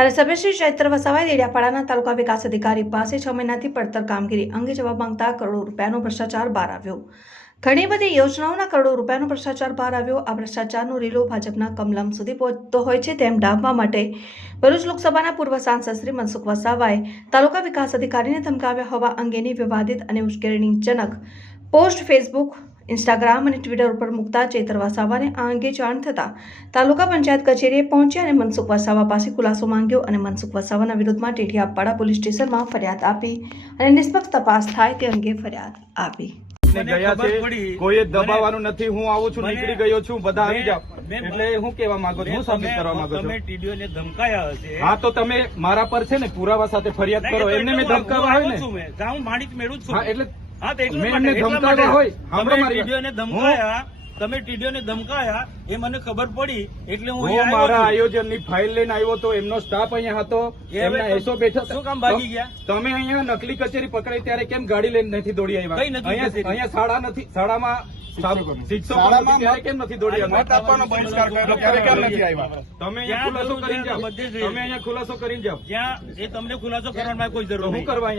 ધારાસભ્ય શ્રી ચૈત્ર વસાવાએ દેડિયાપાડાના તાલુકા વિકાસ અધિકારી પાસે છ મહિનાથી પડતર કામગીરી અંગે જવાબ માંગતા કરોડો રૂપિયાનો ભ્રષ્ટાચાર બહાર આવ્યો. ઘણી બધી યોજનાઓના કરોડો રૂપિયાનો ભ્રષ્ટાચાર બહાર આવ્યો. આ ભ્રષ્ટાચારનો રીલો ભાજપના કમલમ સુધી પહોંચતો હોય છે તેમ ડામવા માટે ભરૂચ લોકસભાના પૂર્વ સાંસદ શ્રી મનસુખ વસાવાએ તાલુકા વિકાસ અધિકારીને ધમકાવ્યા હોવા અંગેની વિવાદિત અને ઉશ્કેરણીજનક પોસ્ટ ફેસબુક ઇન્સ્ટાગ્રામ અને ટ્વિટર ઉપર મૂકતા ચેતર વસાવાને આ અંગે જાણ થતાં તાલુકા પંચાયત કચેરીએ પહોંચ્યા અને મનસુખ વસાવા પાસે ખુલાસો માંગ્યો અને મનસુખ વસાવાના વિરુદ્ધમાં ટેઢિયાપાડા પોલીસ સ્ટેશનમાં ફરિયાદ આપી અને નિષ્પક્ષ તપાસ થાય તે અંગે ફરિયાદ આપી. ગયા છે કોઈ દબાવવાનું નથી હું આવું છું નીકળી ગયો છું બધા આવી જાઓ. એટલે હું કેવા માંગુ છું હું સાબિત કરવા માંગુ તમે છું. ટીડીઓને ધમકાયા હશે. હા તો તમે મારા પર છે ને પુરાવા સાથે ફરિયાદ કરો એમને મેં ધમકાવા આવું ને. હું માણિક મેળવું છું એટલે હા તો એટલા માટે- ધમકાયા તમે ટીડીઓને ધમકાયા એ મને ખબર પડી એટલે હું મારા આયોજનની ફાઇલ લઈને આવ્યો તો એમનો સ્ટાફ અહીંયા હતો એમના એસો બેઠા શું કામ ભાગી ગયા? તમે અહીંયા નકલી કચેરી પકડાઈ ત્યારે કેમ ગાડી લઈને નથી દોડી આવ્યા? અહીંયા શાળા નથી શાળામાં ખુલાસો કરીને જાઓ. જ્યાં એ તમને ખુલાસો કરવાની કોઈ જરૂર હું નહીં. કરવા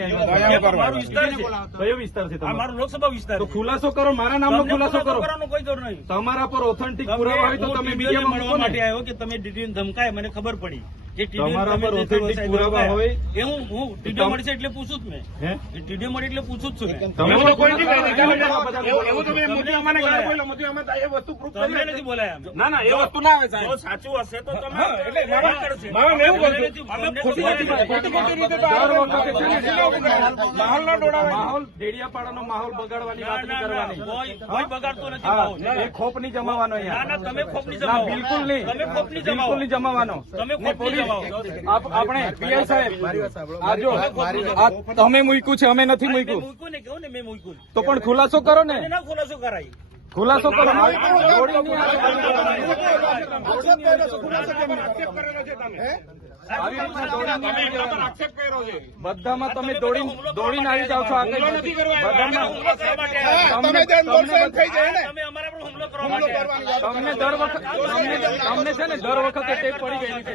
મારો વિસ્તાર છે. કયો વિસ્તાર છે તમારો? લોકસભા વિસ્તાર ખુલાસો કરો મારા નામનો ખુલાસો કરો. કોઈ જરૂર નહીં. તમારા પર ઓથેન્ટિક પુરાવા મળવા માટે આવ્યો કે તમે ડીટીને ધમકાય મને ખબર પડી. તમારા પર જે પુરાવા હોય. એ હું હું ટીડીઓ મળશે એટલે પૂછું જ મેં. હે? ટીડીઓ મળે એટલે પૂછું જ છું તમે એવું કોઈ નથી ખુલાસો કહી કરો, દીધું. બધા એવું- એવું તમે મોદી અમાને બોલાયા. કહ્યું, મોદી અમે એ વસ્તુ proof કરી નથી. નથી બોલાયા ના ના એ વસ્તુ ના આવે સાહેબ. સાચું હશે તો તમે એટલે મામા- કરશે. મામા મેં એવું તમને કહ્યું. છું. નથી- અમે ખોટી ખોટી- ખોટી ખોટી રીતે તો આ વખતે છે ને, માહોલ ન માહોલ ડેડિયાપાડાનો માહોલ બગાડવાની વાત નહીં કરવાની. કોઈ કોઈ બગાડતો નથી એ ખોપ નહીં જમાવાનો અહીંયા. ના તમે જમાવો. બિલકુલ નહીં. તમે ખોપની બિલકુલ જમાવો. નહીં જમાવાનો. તમે ને આપણે પીઆઈ સાહેબ આ તમે મૂક્યું છે અમે નથી મૂક્યું. મૂક્યું ને કહું ને મેં મૂક્યું તો પણ ખુલાસો કરો ને. ખુલાસો કરાય. ખુલાસો કરો. બધામાં તમે દોડી દોડીને આવી જાવ છો આગળ બધામાં તમને દર વખત તમને છે ને દર વખતે ટેપ પડી ગયેલી છે.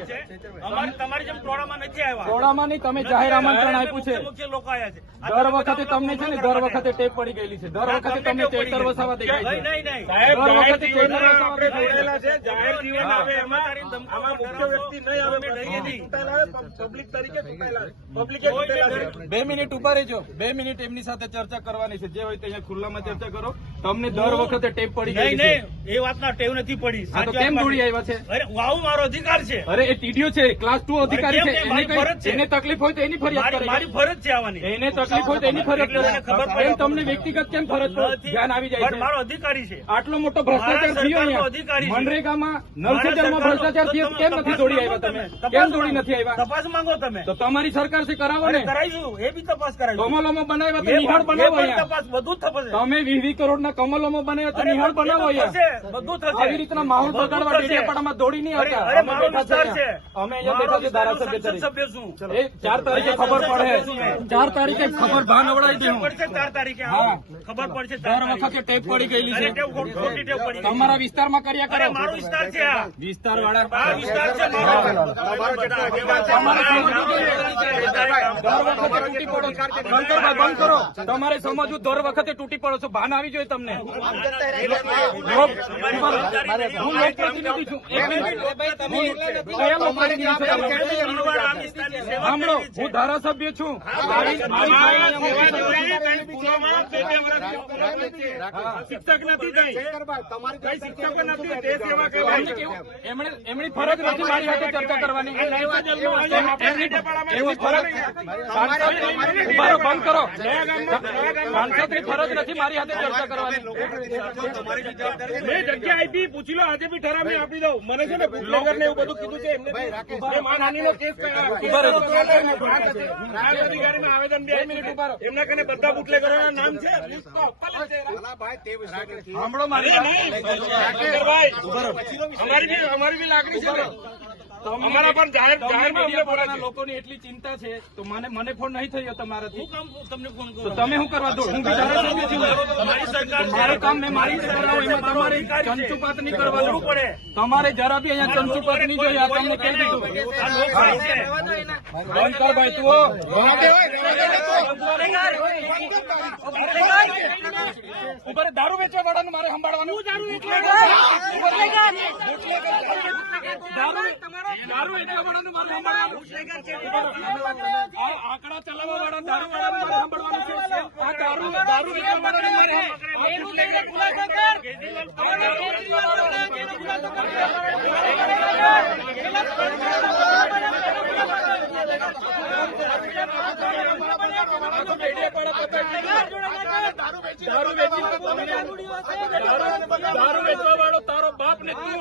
તમારી જેમ ટોળામાં નથી આવ્યા. ટોળામાં નહીં તમે જાહેર આમંત્રણ આપ્યું છે. લોકો આવ્યા છે. દર વખતે તમને છે ને દર વખતે ટેપ પડી ગયેલી છે. દર વખતે તમને ચેતર વસાવા દેખાય છે. દર વખતે જીવનમાં વસાવા છે. જાહેર જીવન આવે એમાં આમાં મુખ્ય વ્યક્તિ નહીં આવે અમે ડરીએ નહીં. ચૂંટાયેલા આવે, પબ્લિક તરીકે ચૂંટાયેલા છે. પબ્લિકે ચૂંટેલા છે. બે મિનિટ ઊભા રહેજો. બે મિનિટ એમની સાથે ચર્ચા કરવાની છે. જે હોય તે અહીંયા ખુલ્લામાં ચર્ચા કરો. તમને દર વખતે ટેપ પડી ગઈ છે. નહીં એ વાતના ટેવ નથી પડી. કેમ દોડી આવ્યા છે? અરે વાવ મારો અધિકાર છે. અરે એ ટીડીઓ છે ક્લાસ ટુ અધિકારી છે? એને તકલીફ હોય તો એની ફરિયાદ મારી ફરજ છે આવવાની. એને તકલીફ હોય તો એની ફરિયાદ ખબર પડે. તમને વ્યક્તિગત કેમ ફરજ ધ્યાન આવી જાય છે. મારો અધિકારી છે. આટલો મોટો ભ્રષ્ટાચાર થયો અધિકારી મનરેગામાં સરકારનો- ભ્રષ્ટાચાર થયો કેમ નથી દોડી આવ્યા તમે. કેમ દોડી નથી આવ્યા? તપાસ માંગો તમે. તો તમારી સરકાર છે કરાવો ને. કરાવીશું. એ બી તપાસ કરાવીશું. કમલોમાં બનાવ્યા તો નિહાળ બનાવો તપાસ બધું તપાસ તમે વીસ કરોડના કમલોમાં બનાવ્યા તો નિહાળ બનાવો બધું થશે. આવી રીતના માહોલ બગાડવા ડેડિયાપાડામાં દોડી નહીં આવતા. અમે બેઠા છે છે. અમે અહીંયા બેઠા છે ધારાસભ્ય તરીકે. છું. એ ચાર તારીખે ખબર પડે. ચાર તારીખે ખબર ભાન અવડાવી ચાર તારીખે હા. ખબર પડશે ચાર દર વખતે ટેપ પડી ગયેલી છે. તમારા વિસ્તારમાં કર્યા કરે. મારો વિસ્તાર છે વિસ્તાર વાળા વિસ્તાર છે. તમારે સમજવું દર વખતે તૂટી પડો છો. ભાન આવી જોઈએ તમને. હું લોકપ્રતિનિધિ છું એક મિનિટ. સાંભળો હું ધારાસભ્ય છું શિક્ષક નથી એમને ફરજ નથી મારી સાથે ચર્ચા કરવાની એમની બંધ કરો સાંસદની ફરજ નથી મારી સાથે ચર્ચા કરવાની મેં જગ્યા આપી પૂછી લો આજે બી ઠરાવ આપી દઉં. મને છે ને બુટલેગર ને એવું બધું કીધું છે એમને માનહાની નો કેસ અધિકારીમાં આવેદન બે મિનિટ ઊભા એમના કને બધા બુટલેગરોના નામ છે અમારી બી લાગણી છે અમારા પણ જાહેર જાહેરમાં અમને છે. લોકોની એટલી ચિંતા છે તો મને મને ફોન નહીં થયો તમારાથી. હું કામ તમને ફોન તો કરું. તમે શું કરવા દો હું બી ધારાસભ્ય છું તમારી સરકાર. મારે કામ મેં મારી રીતે કરાવો એમાં તમારે ચંચુપાત નહીં કરવાનું તમારે જરા બી અહીંયા ચંચુપાત નહીં જોઈએ આ તમને કહી દીધું. આ લોકશાહી છે. બંધ કર ભાઈ તું. ઊભા દારૂ વેચવા વાળાને મારે સંભાળવાનું. દારૂ. વેચવા દારૂ. દારૂ સંભાળવાનું આ આંકડા ચલાવવા વાળા દારૂ મારે સંભાળવાનું છે આ દારૂ દારૂ વેચવા વાળાને મારે દારૂ વેચી દારૂ દારૂ વેચવા વાળો તારો બાપ ને તું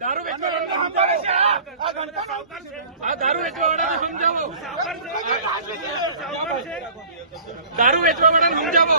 દારૂ વેચવા વાળાને સમજાવો આ દારૂ વેચવા વાળાને સમજાવો દારૂ વેચવા વાળાને સમજાવો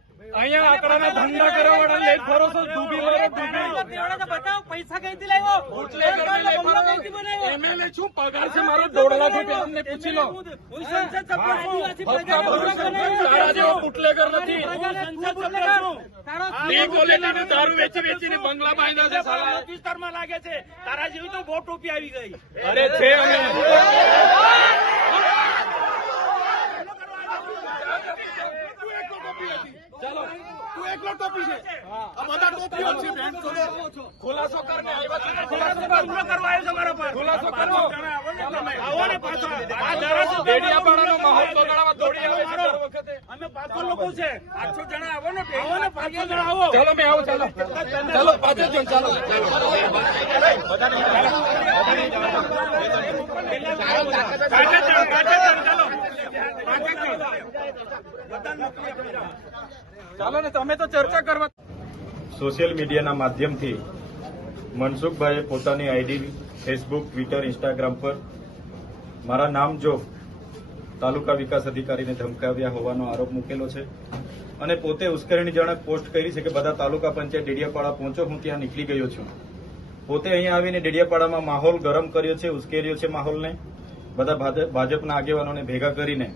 અહીંયા આંકડાના ધંધા કરવા વાળા લઈ ફરો છો ડૂબી મરો ડૂબી પૈસા કઈથી લાવ્યો? બુટલેગર ને લઈ ફરો એમએલએ શું પગાર છે મારો દોઢ લાખ રૂપિયા અમને પૂછી લો. હું સંસદ સભ્ય ભરું છું. તારા જેવો બુટલેગર નથી. ડી ક્વોલિટી નું દારૂ વેચી વેચીને બંગલા બાંધ્યા છે સાલા. વિસ્તારમાં લાગે છે. તારા જેવી તો બોટ ટોપી આવી ગઈ. અરે છે અમે. ચાલો. તું એકલો ટોપી છે. આ બધા ટોપીઓ છે બેન. ખુલાસો કરને આવ્યા છે. ખુલાસો પૂરો કરવા આવ્યો છે મારા પર. ખુલાસો કરો. આવો ને પાછો. આ ધારાસભ્ય ડેડિયાપાડાનો માહોલ બગાડવા દોડી આવે છે દર વખતે. અમે પાંચસો લોકો છે. પાંચસો જણા આવો ને આવો ને પાંચસો જણા આવો. ચાલો મેં આવો ચાલો. ચાલો કાઢે જણ, ચાલો કાઢે જણ. ચાલો ને, તમે તો ચર્ચા કરવા. સોશિયલ મીડિયાના માધ્યમથી મનસુખભાઈએ પોતાની આઈડી, ફેસબુક, ટ્વિટર, ઇન્સ્ટાગ્રામ પર મારા નામ જો તાલુકા વિકાસ અધિકારીને ધમકાવ્યા હોવાનો આરોપ મૂકેલો છે. અને પોતે ઉશ્કેરણીજનક પોસ્ટ કરી છે કે બધા તાલુકા પંચાયત ડેડિયાપાડા પહોંચો, હું ત્યાં નીકળી ગયો છું. પોતે અહીંયા આવીને ડેડિયાપાડામાં માહોલ ગરમ કર્યો છે, ઉશ્કેર્યો છે માહોલને. બધા ભાજપ- ભાજપના આગેવાનોને ભેગા કરીને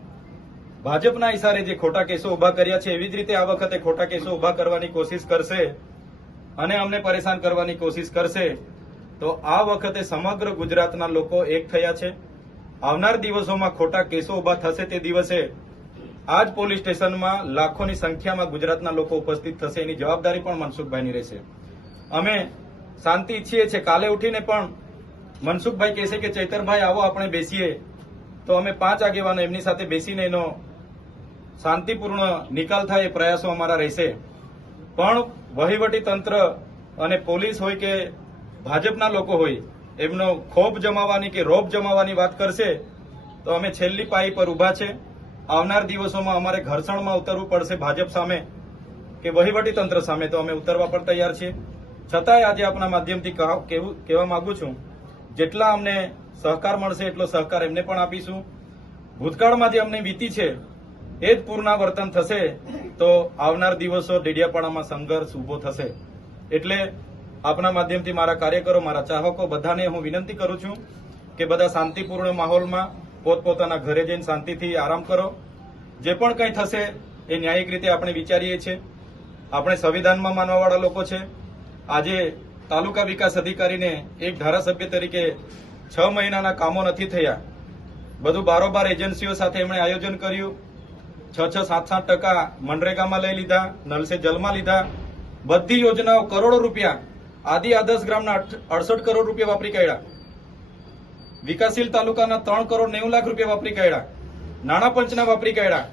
ભાજપના ઇશારે જે ખોટા કેસો ઊભા કર્યા છે, એવી જ રીતે આ વખતે ખોટા કેસો ઊભા કરવાની કોશિશ કરશે અને અમને પરેશાન કરવાની કોશિશ કરશે, તો આ વખતે સમગ્ર ગુજરાતના લોકો એક થયા છે. આવનાર દિવસોમાં ખોટા કેસો ઊભા થશે તે દિવસે આ જ પોલીસ સ્ટેશનમાં લાખોની સંખ્યામાં ગુજરાતના લોકો ઉપસ્થિત થશે, એની જવાબદારી પણ મનસુખભાઈની રહેશે. અમે શાંતિ ઈચ્છીએ છીએ, કાલે ઉઠીને પણ મનસુખભાઈ કહેશે કે, ચૈતરભાઈ, આવો, આપણે બેસીએ. તો અમે પાંચ આગેવાનો એમની સાથે બેસીને એનો શાંતિપૂર્ણ નિકાલ થાય એ પ્રયાસો અમારા રહેશે. પણ વહીવટી તંત્ર અને પોલીસ હોય કે ભાજપના લોકો હોય, એમનો ખોફ જમાવવાની કે રોપ જમાવવાની વાત કરશે, તો અમે છેલ્લી પાઈ પર ઊભા છે. આવનાર દિવસોમાં અમારે ઘર્ષણમાં ઉતરવું પડશે ભાજપ સામે કે વહીવટી તંત્ર સામે, તો અમે ઉતરવા પણ તૈયાર છીએ. છતાંય આજે આપના માધ્યમથી કહેવા માંગુ છું, જેટલા અમને સહકાર મળશે એટલો સહકાર એમને પણ આપીશું. ભૂતકાળમાં જે અમને વીતી છે એ જ પુનરાવર્તન થશે તો આવનાર દિવસો ડેડિયાપાડામાં સંઘર્ષ ઊભો થશે. એટલે આપના માધ્યમથી મારા કાર્યકરો, મારા ચાહકો બધાને હું વિનંતી કરું છું કે બધા શાંતિપૂર્ણ માહોલમાં પોતપોતાના ઘરે જઈને શાંતિથી આરામ કરો. જે પણ કંઈ થશે એ ન્યાયિક રીતે આપણે વિચારીએ છીએ. આપણે સંવિધાનમાં માનવાવાળા લોકો છે. આજે તાલુકા વિકાસ અધિકારીને એક ધારાસભ્ય તરીકે છ મહિનાના કામો નથી થયા. બધું બારોબાર એજન્સીઓ સાથે એમણે આયોજન કર્યું. છ છ, સાત સાત ટકા મનરેગામાં લઈ લીધા, નલસે જલમાં લીધા. બધી યોજનાઓ કરોડો રૂપિયા, આદિ આદર્શ ગ્રામના અડસઠ કરોડ રૂપિયા વાપરી કાઢ્યા. વિકાસશીલ તાલુકાના ત્રણ કરોડ નેવું લાખ રૂપિયા વાપરી કાઢ્યા. નાણાં પંચના વાપરી કાઢ્યા.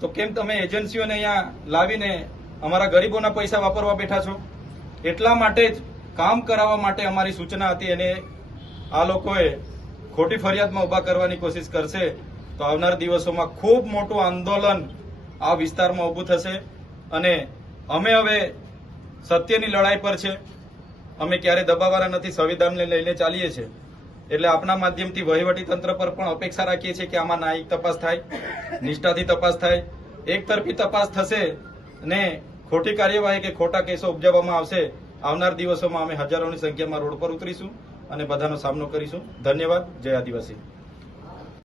તો કેમ તમે એજન્સીઓને અહીંયા લાવીને અમારા ગરીબોના પૈસા વાપરવા બેઠા છો? એટલા માટે જ કામ કરાવવા માટે અમારી સૂચના હતી. અને આ લોકોએ ખોટી ફરિયાદમાં ઊભા કરવાની કોશિશ કરશે. તો આવનાર દિવસોમાં ખૂબ મોટું આંદોલન આ વિસ્તારમાં ઊભું થશે. અને અમે હવે સત્યની લડાઈ પર છે. અમે ક્યારે દબાવવાના નથી, સંવિધાનને લઈને ચાલીએ છીએ. એટલે આપણા માધ્યમથી વહીવટી તંત્ર પર પણ અપેક્ષા રાખીએ છીએ કે આમાં ન્યાયિક તપાસ થાય, નિષ્ઠાથી તપાસ થાય એક તરફી તપાસ થશે ને ખોટી કાર્યવાહી કે ખોટા કેસો ઉપજાવવામાં આવશે, આવનાર દિવસોમાં અમે હજારોની સંખ્યામાં રોડ પર ઉતરીશું અને બધાનો સામનો કરીશું. ધન્યવાદ. જય આદિવાસી.